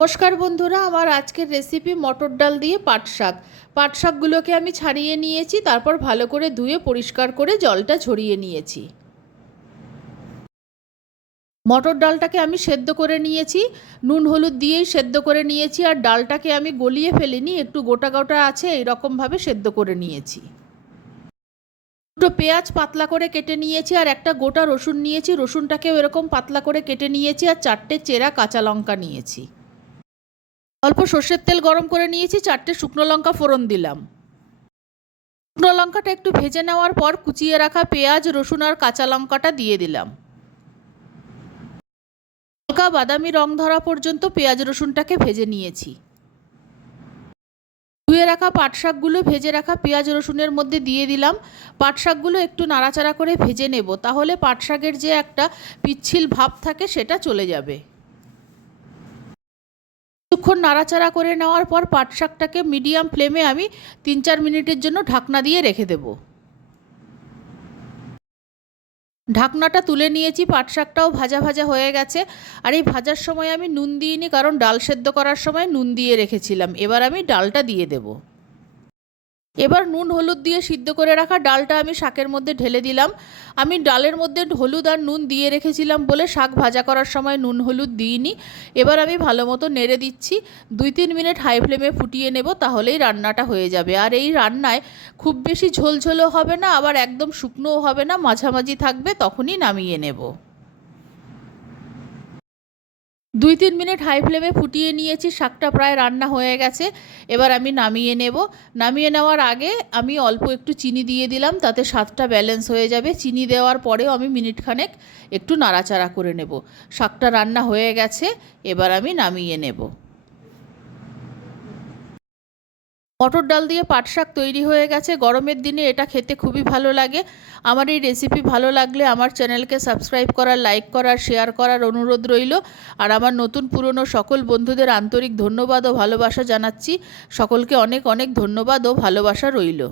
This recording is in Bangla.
নমস্কার বন্ধুরা, আমার আজকের রেসিপি মটর ডাল দিয়ে পাট শাক। পাট শাকগুলোকে আমি ছাড়িয়ে নিয়েছি, তারপর ভালো করে ধুয়ে পরিষ্কার করে জলটা ঝরিয়ে নিয়েছি। মটর ডালটাকে আমি সেদ্ধ করে নিয়েছি, নুন হলুদ দিয়েই সেদ্ধ করে নিয়েছি, আর ডালটাকে আমি গলিয়ে ফেলিনি, একটু গোটা গোটা আছে, এইরকমভাবে সেদ্ধ করে নিয়েছি। দুটো পেঁয়াজ পাতলা করে কেটে নিয়েছি, আর একটা গোটা রসুন নিয়েছি, রসুনটাকেও এরকম পাতলা করে কেটে নিয়েছি, আর চারটে চেরা কাঁচা লঙ্কা নিয়েছি। অল্প সর্ষের তেল গরম করে নিয়েছি, চারটে শুকনো লঙ্কা ফোড়ন দিলাম। শুকনো লঙ্কাটা একটু ভেজে নেওয়ার পর কুচিয়ে রাখা পেঁয়াজ, রসুন আর কাঁচা লঙ্কাটা দিয়ে দিলাম। হালকা বাদামি রং ধরা পর্যন্ত পেঁয়াজ, রসুনটাকে ভেজে নিয়েছি। ধুয়ে রাখা পাট শাকগুলো ভেজে রাখা পেঁয়াজ, রসুনের মধ্যে দিয়ে দিলাম। পাট শাকগুলো একটু নাড়াচাড়া করে ভেজে নেব, তাহলে পাট শাকের যে একটা পিচ্ছিল ভাব থাকে সেটা চলে যাবে। কিছুক্ষণ নাড়াচাড়া করে নেওয়ার পর পাট শাকটাকে মিডিয়াম ফ্লেমে আমি তিন চার মিনিটের জন্য ঢাকনা দিয়ে রেখে দেব। ঢাকনাটা তুলে নিয়েছি পাট শাকটাও ভাজা ভাজা হয়ে গেছে। আর এই ভাজার সময় আমি নুন দিইনি, কারণ ডাল সেদ্ধ করার সময় নুন দিয়ে রেখেছিলাম। এবার আমি ডালটা দিয়ে দেবো। এবার নুন, হলুদ দিয়ে সিদ্ধ করে রাখা ডালটা আমি শাকের মধ্যে ঢেলে দিলাম। আমি ডালের মধ্যে হলুদ আর নুন দিয়ে রেখেছিলাম বলে শাক ভাজা করার সময় নুন, হলুদ দিইনি। এবার আমি ভালো মতো নেড়ে দিচ্ছি। দুই, তিন মিনিট হাই ফ্লেমে ফুটিয়ে নেব তাহলেই রান্নাটা হয়ে যাবে। আর এই রান্নায় খুব বেশি ঝোলঝোলও হবে না, আবার একদম শুকনোও হবে না, মাঝামাঝি থাকবে তখনই নামিয়ে নেব। দুই তিন মিনিট হাই ফ্লেমে ফুটিয়ে নিয়েছি, শাকটা প্রায় রান্না হয়ে গেছে। এবার আমি নামিয়ে নেব। নামিয়ে নেওয়ার আগে আমি অল্প একটু চিনি দিয়ে দিলাম, তাতে স্বাদটা ব্যালেন্স হয়ে যাবে। চিনি দেওয়ার পরেও আমি মিনিটখানেক একটু নাড়াচাড়া করে নেব। শাকটা রান্না হয়ে গেছে, এবার আমি নামিয়ে নেব। মটর ডাল দিয়ে পাট শাক তৈরি হয়ে গেছে। গরমের দিনে এটা খেতে খুবই ভালো লাগে। আমার এই রেসিপি ভালো লাগলে আমার চ্যানেলকে সাবস্ক্রাইব করার লাইক করার শেয়ার করার অনুরোধ রইল। আর আমার নতুন পুরনো সকল বন্ধুদের আন্তরিক ধন্যবাদ ও ভালোবাসা জানাচ্ছি। সকলকে অনেক অনেক ধন্যবাদ ও ভালোবাসা রইল।